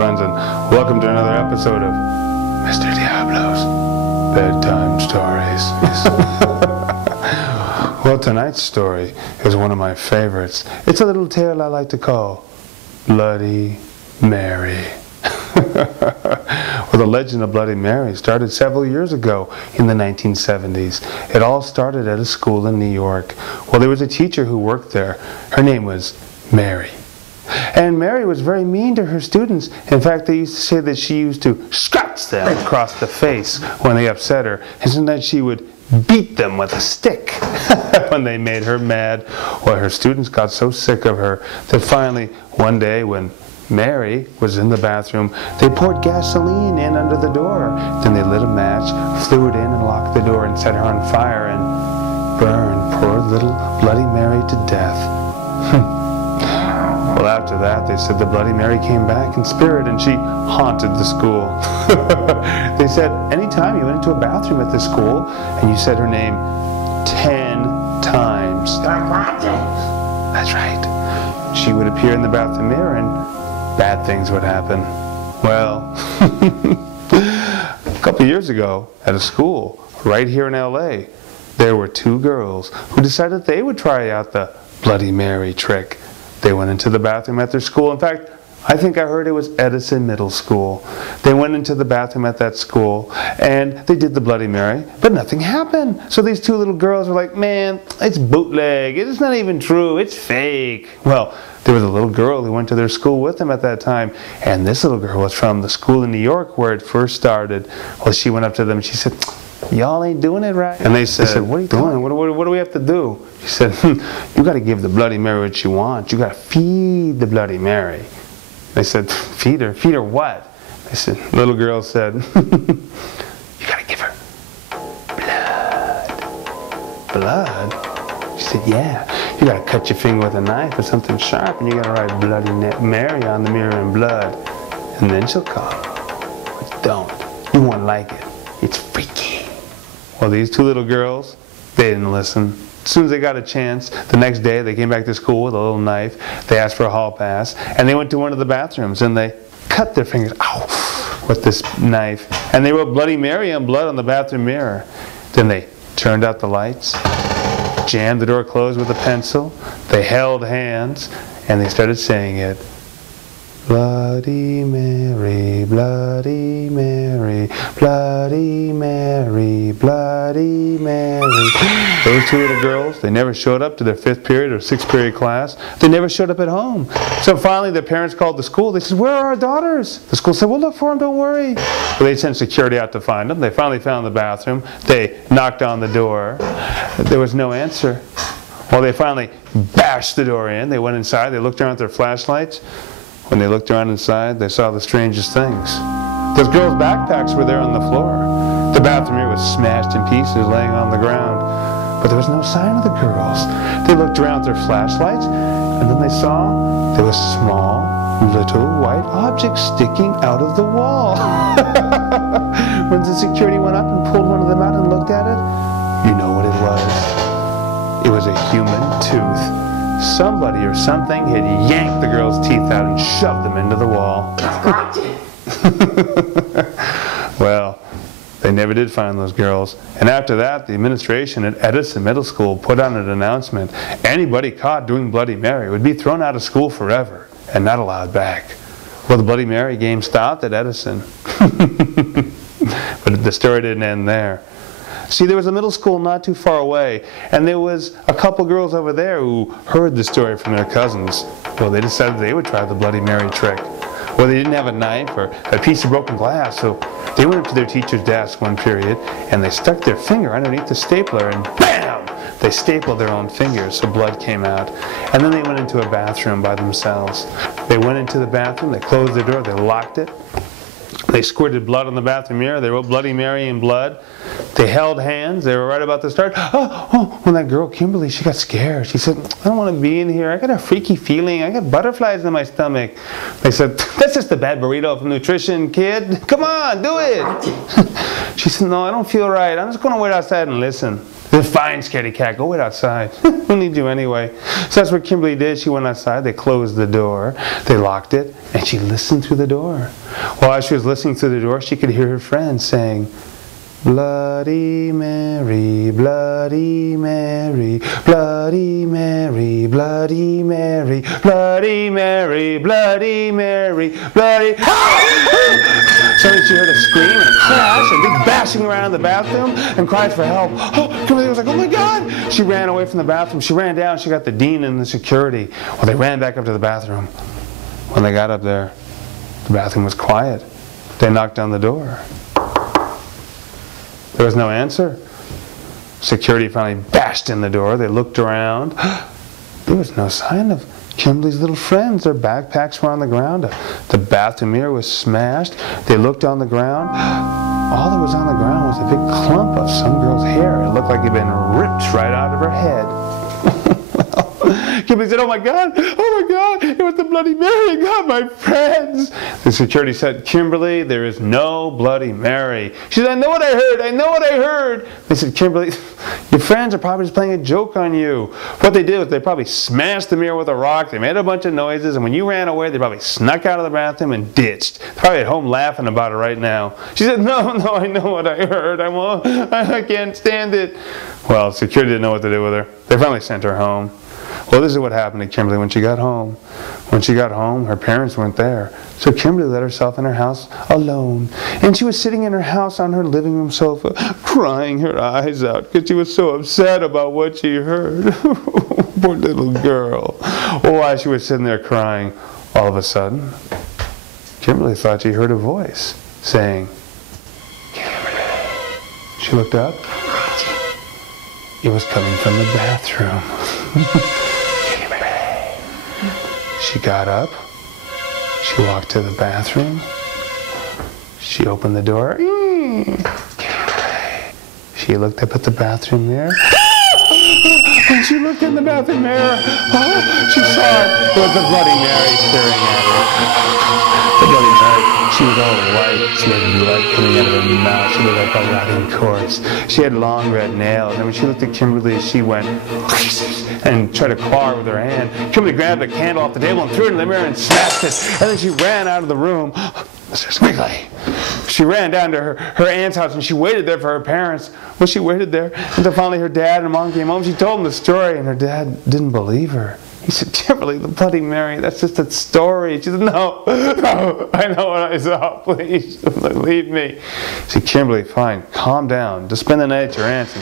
friends, and welcome to another episode of Mr. Diablo's Bedtime Stories. Well, tonight's story is one of my favorites. It's a little tale I like to call Bloody Mary. Well, the legend of Bloody Mary started several years ago in the 1970s. It all started at a school in New York. Well, there was a teacher who worked there. Her name was Mary. And Mary was very mean to her students. In fact, they used to say that she used to scratch them across the face when they upset her. And sometimes she would beat them with a stick when they made her mad. Well, her students got so sick of her that finally, one day when Mary was in the bathroom, they poured gasoline in under the door. Then they lit a match, flew it in and locked the door and set her on fire and burned poor little Bloody Mary to death. Well, after that, they said the Bloody Mary came back in spirit and she haunted the school. They said anytime you went into a bathroom at the school and you said her name 10 times, that's right, she would appear in the bathroom mirror and bad things would happen. Well, a couple years ago at a school right here in LA, there were two girls who decided they would try out the Bloody Mary trick. They went into the bathroom at their school. In fact, I think I heard it was Edison Middle School. They went into the bathroom at that school and they did the Bloody Mary, but nothing happened. So these two little girls were like, man, it's bootleg. It's not even true. It's fake. Well, there was a little girl who went to their school with them at that time, and this little girl was from the school in New York where it first started. Well, she went up to them and she said, y'all ain't doing it right. And they said, what are you doing? What do we have to do? She said, you got to give the Bloody Mary what you want. You got to feed the Bloody Mary. They said, feed her? Feed her what? They said, little girl said, you got to give her blood. Blood? She said, yeah. You got to cut your finger with a knife or something sharp, and you got to write Bloody Mary on the mirror in blood. And then she'll come. But don't. You won't like it. It's freaky. Well, these two little girls, they didn't listen. As soon as they got a chance, the next day they came back to school with a little knife. They asked for a hall pass, and they went to one of the bathrooms, and they cut their fingers, ow, with this knife. And they wrote Bloody Mary in blood on the bathroom mirror. Then they turned out the lights, jammed the door closed with a pencil. They held hands, and they started saying it. Bloody Mary, Bloody Mary, Bloody Mary, Bloody Mary. Those two little girls, they never showed up to their 5th period or 6th period class. They never showed up at home. So finally their parents called the school. They said, where are our daughters? The school said, we'll look for them, don't worry. Well, they sent security out to find them. They finally found the bathroom. They knocked on the door. There was no answer. Well, they finally bashed the door in. They went inside. They looked around with their flashlights. When they looked around inside, they saw the strangest things. Those girls' backpacks were there on the floor. The bathroom mirror was smashed in pieces laying on the ground. But there was no sign of the girls. They looked around with their flashlights, and then they saw there was small, little white objects sticking out of the wall. When the security went up and pulled one of them out and looked at it, you know what it was. It was a human tooth. Somebody or something had yanked the girls' teeth out and shoved them into the wall. Well, they never did find those girls. And after that, the administration at Edison Middle School put out an announcement. Anybody caught doing Bloody Mary would be thrown out of school forever and not allowed back. Well, the Bloody Mary game stopped at Edison. But the story didn't end there. See, there was a middle school not too far away, and there was a couple girls over there who heard the story from their cousins. Well, they decided they would try the Bloody Mary trick. Well, they didn't have a knife or a piece of broken glass, so they went up to their teacher's desk one period, and they stuck their finger underneath the stapler, and BAM! They stapled their own fingers, so blood came out. And then they went into a bathroom by themselves. They went into the bathroom, they closed the door, they locked it. They squirted blood on the bathroom mirror. They wrote Bloody Mary in blood. They held hands. They were right about to start. When that girl, Kimberly, she got scared. She said, I don't want to be in here. I got a freaky feeling. I got butterflies in my stomach. They said, that's just a bad burrito from nutrition, kid. Come on, do it. She said, no, I don't feel right. I'm just going to wait outside and listen. They're fine, scaredy cat. Go wait outside. Who needs you anyway? So that's what Kimberly did. She went outside. They closed the door. They locked it. And she listened through the door. Well, as she was listening through the door, she could hear her friends saying, Bloody Mary, Bloody Mary, Bloody Mary, Bloody Mary, Bloody Mary, Bloody Mary, Bloody... Suddenly she heard a scream and a crash and a big bashing around in the bathroom and cried for help. Kimberly was like, oh my God! She ran away from the bathroom. She ran down. She got the dean and the security. Well, they ran back up to the bathroom. When they got up there, the bathroom was quiet. They knocked on the door. There was no answer. Security finally bashed in the door. They looked around. There was no sign of Kimberly's little friends. Their backpacks were on the ground. The bathroom mirror was smashed. They looked on the ground. All that was on the ground was a big clump of some girl's hair. It looked like it had been ripped right out of her head. Kimberly said, oh my God, it was the Bloody Mary. It got my friends. The security said, Kimberly, there is no Bloody Mary. She said, I know what I heard. I know what I heard. They said, Kimberly, your friends are probably just playing a joke on you. What they did was they probably smashed the mirror with a rock. They made a bunch of noises, and when you ran away, they probably snuck out of the bathroom and ditched. They're probably at home laughing about it right now. She said, no, I know what I heard. I can't stand it. Well, security didn't know what to do with her. They finally sent her home. Well, this is what happened to Kimberly when she got home. When she got home, her parents weren't there. So Kimberly let herself in her house alone. And she was sitting in her house on her living room sofa, crying her eyes out because she was so upset about what she heard. Poor little girl. Well, while she was sitting there crying, all of a sudden, Kimberly thought she heard a voice saying, Kimberly. She looked up. It was coming from the bathroom. She got up. She walked to the bathroom. She opened the door. She looked up at the bathroom mirror. When she looked in the bathroom mirror, she saw it was the Bloody Mary staring at her. The Bloody Mary, she was all white. She had blood coming out of her mouth. She looked like a rotting corpse. She had long red nails. And when she looked at Kimberly, she went and tried to claw her with her hand. Kimberly grabbed a candle off the table and threw it in the mirror and smashed it. And then she ran out of the room. Mr. Squiggly. She ran down to her aunt's house and she waited there for her parents. Well, she waited there until finally her dad and mom came home. She told them the story and her dad didn't believe her. He said, Kimberly, the Bloody Mary, that's just a story. She said, no, I know what I saw. Please, believe me. She said, Kimberly, fine, calm down. Just spend the night at your aunt's.